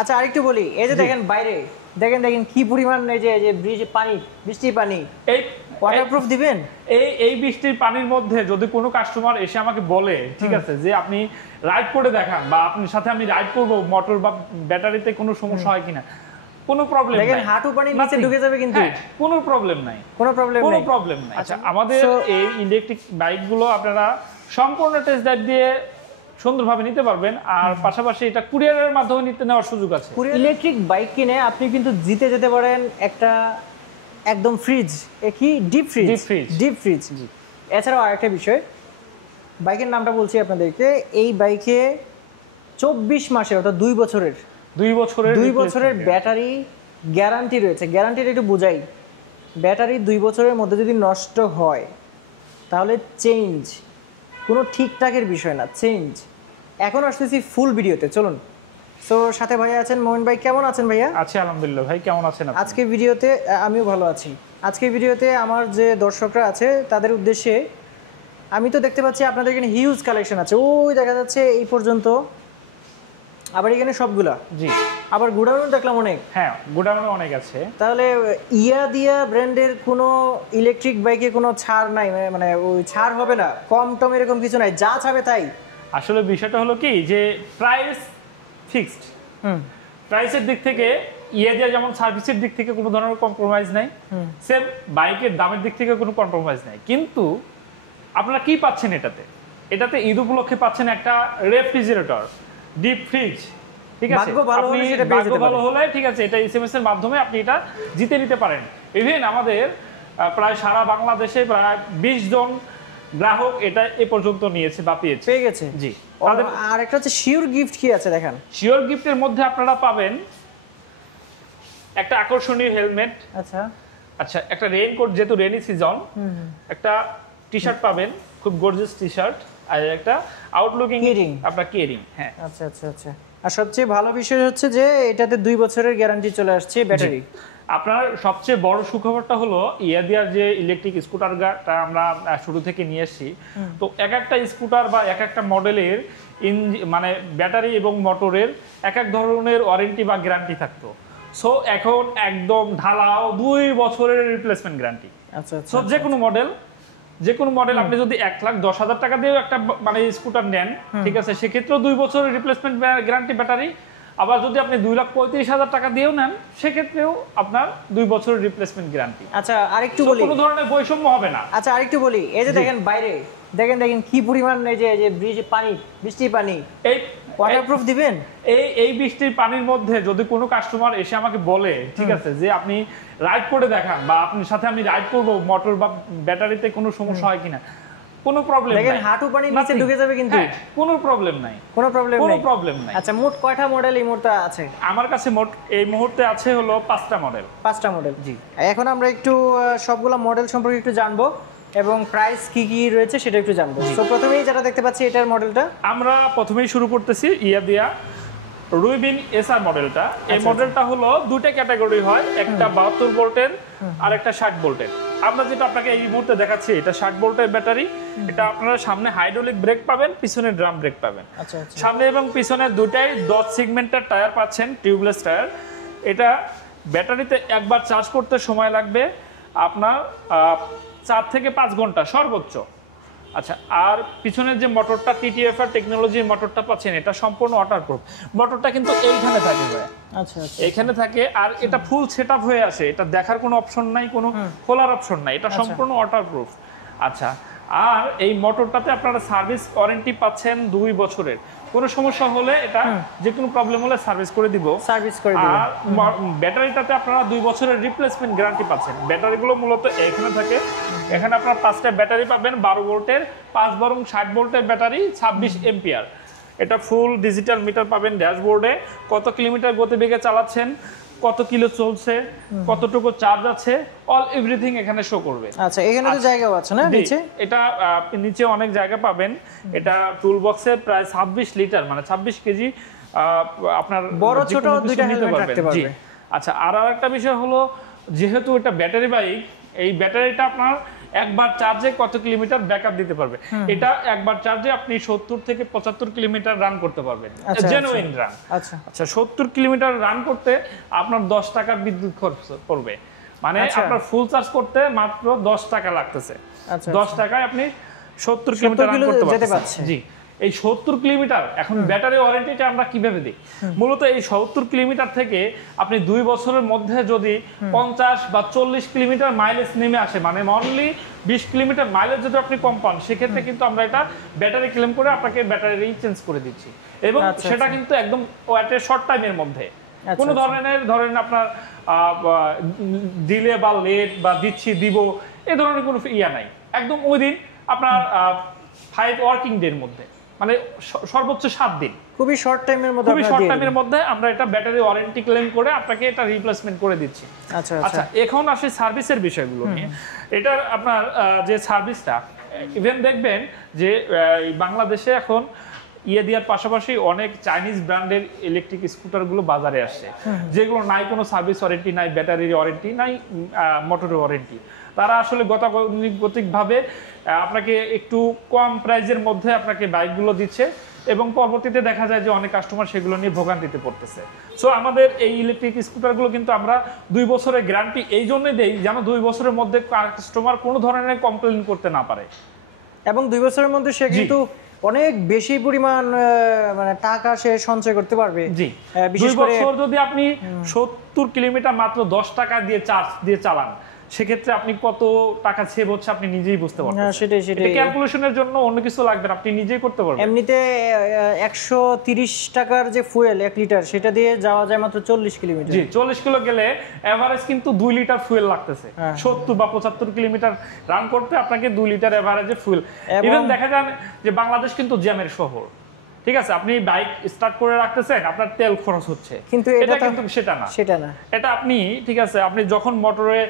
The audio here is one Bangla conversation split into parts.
আচ্ছা আরেকটু বলি, এই যে দেখেন বাইরে দেখেন দেখেন কি পরিমাণ এই যে ব্রিজে পানি, বৃষ্টির পানি, এই ওয়াটারপ্রুফ দিবেন? এই বৃষ্টির পানির মধ্যে যদি কোনো কাস্টমার এসে আমাকে বলে ঠিক আছে যে আপনি রাইড করে দেখান বা আপনার সাথে আমি রাইড করব মোটর বা ব্যাটারিতে কোনো সমস্যা হয় কিনা, কোনো প্রবলেম নাই। দেখেন হাঁটু পানি নিচে ঢুকে যাবে কিন্তু কোনো প্রবলেম নাই, কোনো প্রবলেম নাই। আচ্ছা আমাদের এই ইলেকট্রিক বাইকগুলো আপনারা সম্পূর্ণ টেস্ট ড্রাইভ দিয়ে সুন্দরভাবে নিতে পারবেন, আর পাশাপাশি এটা কুরিয়ারের মাধ্যমে নেওয়ার সুযোগ আছে। ইলেকট্রিক বাইক কিনে আপনি কিন্তু জিতে যেতে পারেন একটা একদম ফ্রিজ, কি ডিপ ফ্রিজ। এছাড়াও আরেকটা বিষয়, বাইকের নামটা বলছি আপনাদেরকে, এই বাইকে 24 মাসের অর্থাৎ 2 বছরের ব্যাটারি গ্যারান্টি রয়েছে। গ্যারান্টিটা একটু বুঝাই, ব্যাটারি 2 বছরের মধ্যে যদি নষ্ট হয় তাহলে চেঞ্জ, কোনো ঠিকঠাকের বিষয় না, চেঞ্জ। এখন আসতেছি ফুল ভিডিওতে, চলুন। সো সাথে ভাইয়া আছেন, মোমিন ভাই কেমন আছেন ভাইয়া? আছি আলহামদুলিল্লাহ। ভাই কেমন আছেন আপনি? আজকে ভিডিওতে আমিও ভালো আছি। আজকে ভিডিওতে আমার যে দর্শকরা আছে তাদের উদ্দেশ্যে, আমি তো দেখতে পাচ্ছি আপনাদের এখানে হিউজ কালেকশন আছে, ওই দেখা যাচ্ছে এই পর্যন্ত, আবার এখানে সবগুলা। জি, আবার গোডাউনও দেখলাম অনেক। হ্যাঁ গোডাউনে অনেক আছে। তাহলে দিয়া ব্র্যান্ডের কোনো ইলেকট্রিক বাইকে কোনো ছাড় নাই, মানে ওই ছাড় হবে না, কম টম এরকম কিছু নাই, যা চাবে তাই? আসলে বিষয়টা হলো কি যে প্রাইস ফিক্সড, প্রাইসের দিক থেকে দিয়া যেমন সার্ভিসের দিক থেকে কোনো ধরনের কম্প্রোমাইজ নাই, সেম বাইকের দামের দিক থেকে কোনো কম্প্রোমাইজ নাই। কিন্তু আপনারা কি পাচ্ছেন এটাতে ঈদ উপলক্ষে পাচ্ছেন একটা রেফ্রিজারেটর, ডিপ ফ্রিজ। ঠিক আছে, ভাগ্য ভালো হলে ঠিক আছে এটা এসএমএস এর মাধ্যমে আপনি এটা জিতে নিতে পারেন। ইভেন আমাদের প্রায় সারা বাংলাদেশে প্রায় 20 জন গ্রাহক এটা এ পর্যন্ত নিয়েছে বা পেয়ে গেছে। জি। আর একটা হচ্ছে শিওর গিফট কি আছে দেখেন। শিওর গিফটের মধ্যে আপনারা পাবেন একটা আকর্ষণীয় হেলমেট, আচ্ছা একটা রেইনকোট, যেহেতু রেনি সিজন, একটা টি-শার্ট পাবেন, খুব গর্জিয়াস টি-শার্ট, আর একটা আউটলুকিং আপনার কেরিং। হ্যাঁ আচ্ছা। আর সবচেয়ে ভালো বিষয় হচ্ছে যে এটাতে 2 বছরের গ্যারান্টি চলে আসছে ব্যাটারি। আপনার সবচেয়ে বড় সুখবরটা হলো ইয়াদিয়ার যে ইলেকট্রিক স্কুটারটা আমরা শুরু থেকে নিয়ে এসেছি, তো এক একটা স্কুটার বা এক একটা মডেলের মানে ব্যাটারি এবং মোটরের এক এক ধরনের ওয়ারেন্টি বা গ্যারান্টি থাকতো। সো এখন একদম ঢালাও 2 বছরের রিপ্লেসমেন্ট গ্যারান্টি। সো যে কোনো মডেল আপনি যদি 1,10,000 টাকা দিয়েও একটা মানে স্কুটার নেন, ঠিক আছে, সেক্ষেত্রেও 2 বছরের রিপ্লেসমেন্ট গ্যারান্টি ব্যাটারি। আবার যদি আপনি 2,35,000 টাকা দিয়েও নেন, সেক্ষেত্রেও আপনার 2 বছরের রিপ্লেসমেন্ট গ্যারান্টি। আচ্ছা আরেকটু বলি, কোনো ধরনের বৈষম্য হবে না। আচ্ছা আরেকটু বলি, এই যে দেখেন বাইরে দেখেন কি পরিমাণ এই যে ব্রিজে পানি, বৃষ্টির পানি, এই ওয়াটারপ্রুফ দিবেন? এই বৃষ্টির পানির মধ্যে যদি কোনো কাস্টমার এসে আমাকে বলে ঠিক আছে যে আপনি রাইড করে দেখান বা আপনার সাথে আমি রাইড করব মোটর বা ব্যাটারিতে কোনো সমস্যা হয় কিনা, কোনো প্রবলেম নাই। দেখেন হাঁটু পানি নিচে ঢুকে যাবে কিন্তু কোনো প্রবলেম নাই, কোনো প্রবলেম নাই। আচ্ছা মোট কয়টা মডেল এই মুহূর্তে আছে? আমার কাছে মোট এই মুহূর্তে আছে হলো 5টা মডেল। জি, এখন আমরা একটু সবগুলা মডেল সম্পর্কে একটু জানবো এবং প্রাইস কি রয়েছে সেটা একটু জানবো। তো প্রথমেই যেটা দেখতে পাচ্ছি এটার মডেলটা আমরা প্রথমেই শুরু করতেছি ইয়াদিয়া রুইবিন এসআর মডেলটা। এই মডেলটা হলো দুটো ক্যাটাগরি হয়, একটা 72 ভোল্টের আর একটা 60 ভোল্টের। আমরা যেটা আপনাকে এই মুহূর্তে দেখাচ্ছি এটা 60 ভোল্টের ব্যাটারি। এটা আপনারা সামনে হাইড্রোলিক ব্রেক পাবেন, পিছনে ড্রাম ব্রেক পাবেন। সামনে এবং পিছনে দুটাই 10 সেগমেন্টের টায়ার পাচ্ছেন, টিউবলেস টায়ার। এটা ব্যাটারিতে একবার চার্জ করতে সময় লাগবে আপনার 4 থেকে 5 ঘন্টা সর্বোচ্চ। আচ্ছা, আর পিছনের যে মোটরটা টিটিএফআর টেকনোলজির মোটরটা পাচ্ছেন, এটা সম্পূর্ণ ওয়াটারপ্রুফ। মোটরটা কিন্তু এইখানে থাকে ভাই, এইখানে থাকে, আর এটা ফুল সেটআপ হয়ে আসে। এটা দেখার কোনো অপশন নাই, কোনো খোলার অপশন নাই, এটা সম্পূর্ণ ওয়াটারপ্রুফ। আচ্ছা, আর এই মোটরটাতে আপনারা সার্ভিস ওয়ারেন্টি পাচ্ছেন 2 বছরের। কোনো সমস্যা হলে এটা যে কোনো প্রবলেম হলে সার্ভিস করে দিব। আর ব্যাটারিটাতে আপনারা 2 বছরের রিপ্লেসমেন্ট গ্যারান্টি পাচ্ছেন। ব্যাটারিগুলো মূলত এখানে থাকে, এখানে আপনারা 5টা ব্যাটারি পাবেন, 12 ভোল্টের 5 বরং 60 ভোল্টের ব্যাটারি, 26 এম্পিয়ার। এটা ফুল ডিজিটাল মিটার পাবেন ড্যাশবোর্ডে, কত কিলোমিটার গতিবেগে চালাচ্ছেন, কত কিলো চলছে, কতটুকু চার্জ আছে, অল এভরিথিং এখানে শো করবে। আচ্ছা, এখানে তো জায়গাও আছে না নিচে? এটা নিচে অনেক জায়গা পাবেন। এটা টুল বক্সে প্রায় 26 লিটার মানে 26 কেজি আপনার বড় ছোট দুইটা হেলমেট রাখতে পারবে। আচ্ছা, আর একটা বিষয় হলো যেহেতু এটা ব্যাটারি বাইক, এই ব্যাটারিটা আপনার একবার চার্জে কত কিলোমিটার ব্যাকআপ দিতে পারবে। এটা একবার চার্জে আপনি 70 থেকে 75 কিলোমিটার রান করতে পারবেন, জেনুইন রান। আচ্ছা 70 কিলোমিটার রান করতে আপনার 10 টাকা বিদ্যুৎ খরচ পড়বে, মানে আপনার ফুল চার্জ করতে মাত্র 10 টাকা লাগতেছে। 10 টাকায় আপনি 70 কিলোমিটার রান করতে পারছেন। জি, এই 70 কিলোমিটার এখন ব্যাটারি ওয়ারেন্টিটা আমরা কিভাবে দিই? মূলত এই 70 কিলোমিটার থেকে আপনি 2 বছরের মধ্যে যদি 50 বা 40 কিলোমিটার মাইলেজ নেমে আসে, মানে অনলি 20 কিলোমিটার মাইলেজ যদি আপনি কম পান, সেক্ষেত্রে কিন্তু আমরা এটা ব্যাটারি ক্লেম করে আপনাকে ব্যাটারি চেঞ্জ করে দিচ্ছি, এবং সেটা কিন্তু একদম শর্ট টাইমের মধ্যে। কোনো ধরনের ধরেন আপনার ডিলে বা লেট বা দিচ্ছি দিব এই ধরনের কোনো ইয়া নাই, একদম ওই দিন আপনার 5 ওয়ার্কিং ডের মধ্যে, মানে সর্বোচ্চ 7 দিন, খুবই শর্ট টাইমের মধ্যে আমরা এটা ব্যাটারি ওয়ারেন্টি ক্লেম করে আপনাকে এটা রিপ্লেসমেন্ট করে দিচ্ছি। আচ্ছা এখন আসে সার্ভিসের বিষয়গুলো নিয়ে। এটার আপনার যে সার্ভিসটা, ইভেন দেখবেন যে বাংলাদেশে এখন দেওয়ার পাশাপাশি অনেক চাইনিজ ব্র্যান্ডের ইলেকট্রিক স্কুটারগুলো বাজারে আসছে, যেগুলো নাই কোনো সার্ভিস ওয়ারেন্টি, নাই ব্যাটারির ওয়ারেন্টি, নাই মোটরের ওয়ারেন্টি। তারা আসলে গতানুগতিকভাবে আপনাকে একটু কম প্রাইজের মধ্যে আপনাকে বাইকগুলো দিচ্ছে, এবং পরবর্তীতে দেখা যায় যে অনেক কাস্টমার সেগুলো নিয়ে ভোগান্তিতে পড়তেছে। সো আমাদের এই ইলেকট্রিক স্কুটারগুলো কিন্তু আমরা 2 বছরের গ্যারান্টি এই জন্যই দেই, যেন 2 বছরের মধ্যে কাস্টমার কোনো ধরনের কমপ্লেইন করতে না পারে, এবং 2 বছরের মধ্যে সে কিন্তু অনেক বেশি পরিমাণ মানে টাকা সে সঞ্চয় করতে পারবে। জি, 2 বছর যদি আপনি 70 কিলোমিটার মাত্র 10 টাকা দিয়ে চার্জ দিয়ে চালান, সেক্ষেত্রে আপনি কত টাকা সেভ হচ্ছে আপনি নিজেই বুঝতে পারবেন। সেটাই ক্যালকুলেশনের জন্য অন্য কিছু লাগবে না, আপনি নিজেই করতে পারবেন। এমনিতে 130 টাকার যে ফুয়েল 1 লিটার, সেটা দিয়ে যাওয়া যায় মাত্র 40 কিলোমিটার। জি, 40 কিলো গেলে এভারেজ কিন্তু 2 লিটার ফুয়েল লাগতেছে। 70 বা 75 কিলোমিটার রান করতে আপনাকে 2 লিটার এভারেজে ফুয়েল। ইভেন দেখা যায় যে বাংলাদেশ কিন্তু জ্যামের শহর, ঠিক আছে, আপনি বাইক স্টার্ট করে রাখতেছেন, আপনার তেল খরচ হচ্ছে, কিন্তু এটা কিন্তু সেটা না। এটা আপনি ঠিক আছে, আপনি যখন মোটরে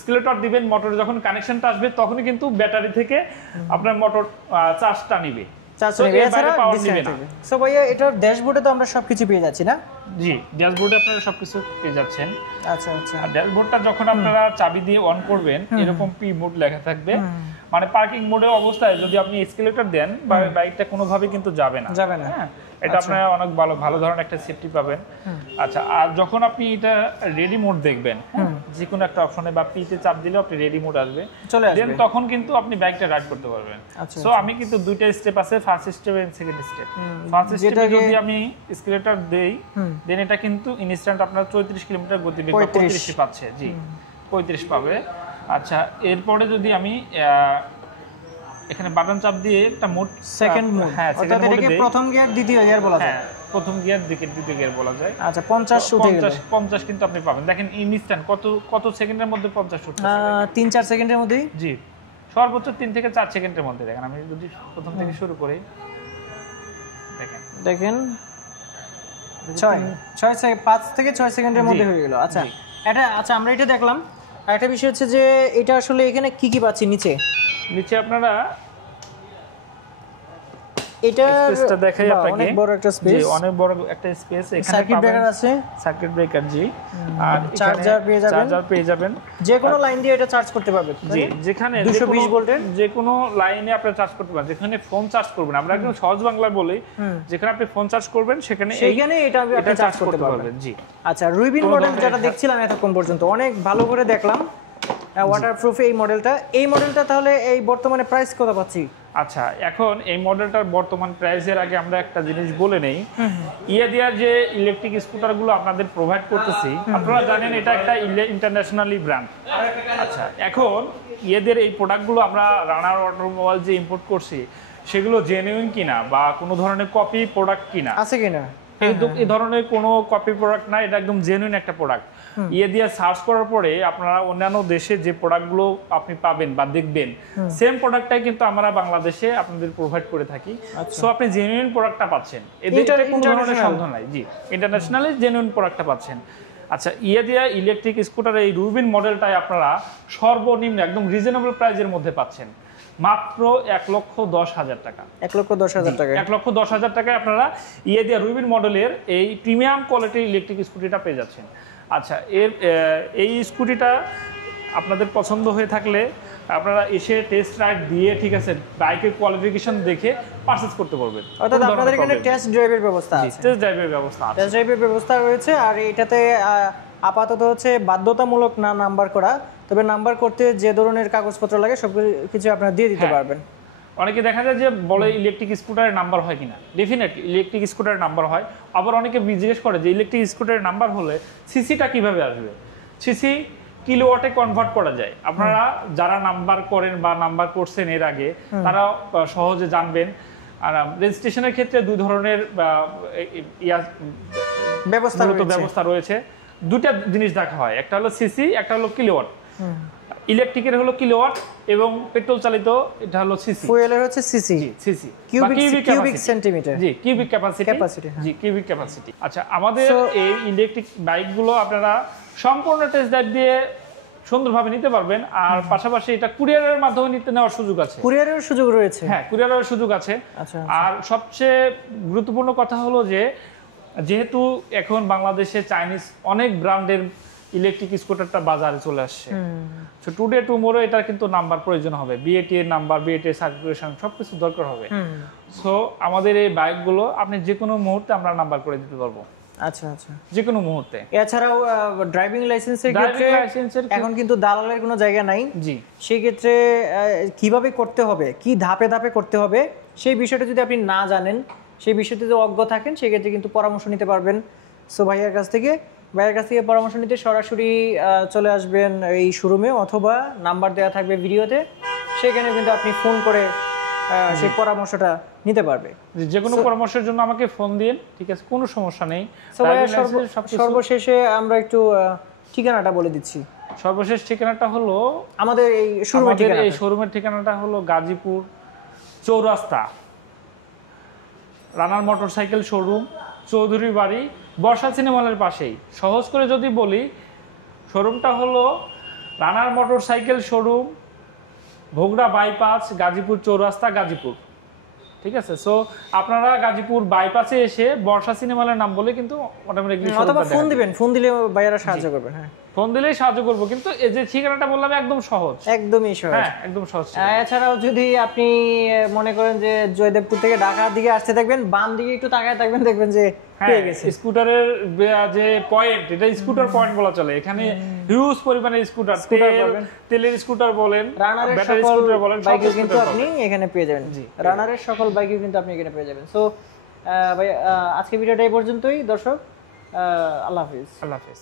স্কেলেটর দিবেন, মোটরে যখন কানেকশনটা আসবে, তখনই কিন্তু ব্যাটারি থেকে আপনার মোটর চার্জটা নিবে। সো ভাইয়া এটার ড্যাশবোর্ডে তো আমরা সবকিছু পেয়ে যাচ্ছি না? জি, ড্যাশবোর্ডে আপনারা সবকিছু পেয়ে যাচ্ছেন। আচ্ছা, আর ড্যাশবোর্ডটা যখন আপনারা চাবি দিয়ে অন করবেন, এরকম পি মোড লেখা থাকবে, মানে পার্কিং মোডে অবস্থায় যদি আপনি এসকেলেটর দেন, বাইকটা কোনোভাবে কিন্তু যাবে না। হ্যাঁ, এটা আপনারা অনেক ভালো ধরনের একটা সেফটি পাবেন। আচ্ছা, আর যখন আপনি এটা রেডি মোড দেখবেন, যে কোনো একটা অপশনে বা পিতে চাপ দিলে আপনি রেডি মোড আসবে, দেন তখন কিন্তু আপনি বাইকটা রাইড করতে পারবেন। সো আমি কিন্তু দুইটা স্টেপ আছে, first step and second step. First স্টেপে যদি আমি এসকেলেটর দেই, দেন এটা কিন্তু ইনস্ট্যান্ট আপনার 34 কিলোমিটার গতিবেগ 35 পাচ্ছে। জি, 35 পাবে। আচ্ছা, এরপরে যদি আমি এখানে বাটন চাপ দিয়ে একটা মোড সেকেন্ড মোড, অর্থাৎ এটাকে প্রথম গিয়ার দ্বিতীয় গিয়ার বলা যায়। প্রথম গিয়ার দ্বিতীয় গিয়ার বলা যায়। আচ্ছা, 50 উঠে গেল, 50 কিন্তু আপনি পাবেন। দেখেন ইনস্ট্যান্ট কত সেকেন্ডের মধ্যে 50 উঠছে? 3-4 সেকেন্ডের মধ্যেই। জি, সর্বোচ্চ 3 থেকে 4 সেকেন্ডের মধ্যে। দেখেন আমি যদি প্রথম থেকে শুরু করি, দেখেন 5 থেকে 6 সেকেন্ডের মধ্যে হয়ে গেল। আচ্ছা, আচ্ছা আমরা এটা দেখলাম। আর একটা বিষয় হচ্ছে যে এটা আসলে এখানে কি পাচ্ছি নিচে আপনারা এটা স্পেসটা দেখাই আপনাকে, অনেক বড় একটা স্পেস। জি, অনেক বড় একটা স্পেস। এখানে সার্কিট ব্রেকার আছে, সার্কিট ব্রেকার, জি, আর চার্জার পেয়ে যাবেন। যে কোনো লাইন দিয়ে এটা চার্জ করতে পারবেন। জি, যেখানে 220 ভোল্টের যে কোনো লাইনে আপনি চার্জ করতে পারবেন। যেখানে ফোন চার্জ করবেন, আমরা একদম সহজ বাংলায় বলি, যেখানে আপনি ফোন চার্জ করবেন সেখানে এটা আপনি চার্জ করতে পারবেন। জি, আচ্ছা, রুবিন মডেল যেটা দেখছিলাম এতক্ষণ পর্যন্ত, অনেক ভালো করে দেখলাম ওয়াটারপ্রুফ এই মডেলটা তাহলে এই বর্তমানে প্রাইস কত পাচ্ছি? আচ্ছা, এখন এই মডেলটার বর্তমান প্রাইসের আগে আমরা একটা জিনিস বলে নেই। দেওয়ার যে ইলেকট্রিক স্কুটারগুলো আপনাদের প্রোভাইড করতেছি, আপনারা জানেন এটা একটা ইন্টারন্যাশনালি ব্র্যান্ড। আচ্ছা, এখন এদের এই প্রোডাক্টগুলো আমরা রানার অটোমোবাইল যে ইম্পোর্ট করছি, সেগুলো জেনুইন কিনা বা কোনো ধরনের কপি প্রোডাক্ট কিনা আছে কিনা, এই ধরনের কোনো কপি প্রোডাক্ট না, এটা একদম জেনুইন একটা প্রোডাক্ট। দিয়ে সার্চ করার পরে আপনারা অন্যান্য দেশে যে প্রোডাক্টগুলো আপনি পাবেন বা দেখবেন, সেম প্রোডাক্টটাই কিন্তু আমরা বাংলাদেশে আপনাদের প্রোভাইড করে থাকি। সো আপনি জেনুইন প্রোডাক্টটা পাচ্ছেন, এদের কোনো ধরনের সন্দেহ নাই। জি, ইন্টারন্যাশনালি জেনুইন প্রোডাক্টটা পাচ্ছেন। আচ্ছা, দিয়া ইলেকট্রিক স্কুটার এই রুবিন মডেলটাই আপনারা সর্বনিম্ন একদম রিজনেবল প্রাইসের মধ্যে পাচ্ছেন, মাত্র 1,10,000 টাকা। 1,10,000 টাকা, 1,10,000 টাকায় আপনারা দিয়া রুবিন মডেলের এই প্রিমিয়াম কোয়ালিটির ইলেকট্রিক স্কুটিটা পেয়ে যাচ্ছেন। আচ্ছা, এই স্কুটিটা আপনাদের পছন্দ হয়ে থাকলে আপনারা এসে টেস্ট রাইড দিয়ে ঠিক আছে বাইকের কোয়ালিফিকেশন দেখে পারচেজ করতে পারবেন। অর্থাৎ আপনাদের এখানে টেস্ট ড্রাইভের ব্যবস্থা আছে। টেস্ট ড্রাইভের ব্যবস্থা আছে। টেস্ট ড্রাইভের ব্যবস্থা রয়েছে। আর এটাতে আপাতত হচ্ছে বাধ্যতামূলক না নাম্বার করা, তবে নাম্বার করতে যে ধরনের কাগজপত্র লাগে সব কিছু আপনারা দিয়ে দিতে পারবেন। অনেকে দেখা যায় যে বলে ইলেকট্রিক স্কুটারের নাম্বার হয় কিনা, ডেফিনেটলি ইলেকট্রিক স্কুটারের নাম্বার হয়। আবার অনেকে জিজ্ঞেস করে যে ইলেকট্রিক স্কুটারের নাম্বার হলে সিসিটা কিভাবে আসবে। সিসি কিলোওয়াটে কনভার্ট করা যায়। আপনারা যারা নাম্বার করেন বা নাম্বার করছেন এর আগে তারা সহজে জানবেন। আর রেজিস্ট্রেশনের ক্ষেত্রে দুই ধরনের ব্যবস্থা রয়েছে। দুইটা জিনিস দেখা হয়, একটা হলো সিসি, একটা হলো কিলোওয়াট। ইলেকট্রিকের হলো কিলোওয়াট এবং পেট্রোল চালিত এটা হলো সিসি। ফুয়েলের হচ্ছে সিসি, সিসি কিউবিক সেন্টিমিটার। জি, কিউবিক ক্যাপাসিটি। জি, কিউবিক ক্যাপাসিটি। আচ্ছা, আমাদের এই ইলেকট্রিক বাইকগুলো আপনারা সম্পূর্ণ টেস্ট ড্রাইভ দিয়ে সুন্দরভাবে নিতে পারবেন। আর পাশাপাশি এটা কুরিয়ারের মাধ্যমে নেওয়ার সুযোগ আছে। কুরিয়ারের সুযোগ রয়েছে? হ্যাঁ, কুরিয়ারের সুযোগ আছে। আচ্ছা। আর সবচেয়ে গুরুত্বপূর্ণ কথা হলো যে যেহেতু এখন বাংলাদেশে চাইনিজ অনেক ব্র্যান্ডের ইলেকট্রিক স্কুটারটা বাজারে চলে আসছে, সো টুডে টুমোরো এটা কিন্তু নাম্বার প্রয়োজন হবে, বিএটি এর নাম্বার, বিএটি এর সার্টিফিকেশন সবকিছু দরকার হবে। সো আমাদের এই বাইকগুলো আপনি যে কোনো মুহূর্তে আমরা নাম্বার করে দিতে পারবো। আচ্ছা আচ্ছা, যে কোনো মুহূর্তে। এছাড়াও ড্রাইভিং লাইসেন্সের ক্ষেত্রে এখন কিন্তু দালালের কোনো জায়গা নাই। জি, সেই ক্ষেত্রে কিভাবে করতে হবে, কি ধাপে ধাপে করতে হবে সেই বিষয়টা যদি আপনি না জানেন, সেই বিষয়তে যদি অজ্ঞ থাকেন, সেক্ষেত্রে কিন্তু পরামর্শ নিতে পারবেন। সো ভাইয়ার কাছ থেকে পরামর্শ নিতে সরাসরি চলে আসবেন এই শোরুমে, অথবা নাম্বার দেওয়া থাকবে ভিডিওতে, সেখানে কিন্তু আপনি ফোন করে সেই পরামর্শটা নিতে পারবে। যে কোনো পরামর্শের জন্য আমাকে ফোন দিন, ঠিক আছে, কোনো সমস্যা নেই। সর্বশেষে আমরা একটু ঠিকানাটা বলে দিচ্ছি। সর্বশেষ ঠিকানাটা হলো আমাদের এই শোরুমের ঠিকানাটা হলো গাজীপুর চৌরাস্তা, রানার মোটরসাইকেল শোরুম, চৌধুরী বাড়ি, বর্ষা সিনেমা হলের পাশেই। সহজ করে যদি বলি, শোরুমটা হলো Runner motorcycle showroom, Bhogra bypass, Gazipur Chowrasta, Gazipur. ঠিক আছে, সো আপনারা গাজীপুর বাইপাসে এসে বর্ষা সিনেমা হলের নাম বলে কিন্তু অটোমেটিক্যালি অথবা ফোন দিবেন, ফোন দিলে ভাইয়ারা সাহায্য করবে। হ্যাঁ, ফোন দিলেই সাহায্য করবো, কিন্তু এই যে ঠিকানাটা বললাম একদম সহজ, একদমই সহজ। হ্যাঁ, একদম সহজ। এছাড়াও যদি আপনি মনে করেন যে জয়দেবপুর থেকে ঢাকার দিকে আসতে থাকবেন, বাম দিকে একটু তাকায় থাকবেন, দেখবেন যে পেয়ে গেছে স্কুটারের যে পয়েন্ট, এটা স্কুটার পয়েন্ট বলা চলে। এখানে হিউজ পরিমাণে স্কুটার, তেলের স্কুটার বলেন, ব্যাটারি স্কুটার বলেন, সব কিন্তু আপনি এখানে পেয়ে যাবেন। রানারের সকল বাইকই কিন্তু আপনি এখানে পেয়ে যাবেন। সো ভাই, আজকে ভিডিওটা এই পর্যন্তই দর্শক। আল্লাহ হাফেজ। আল্লাহ হাফেজ।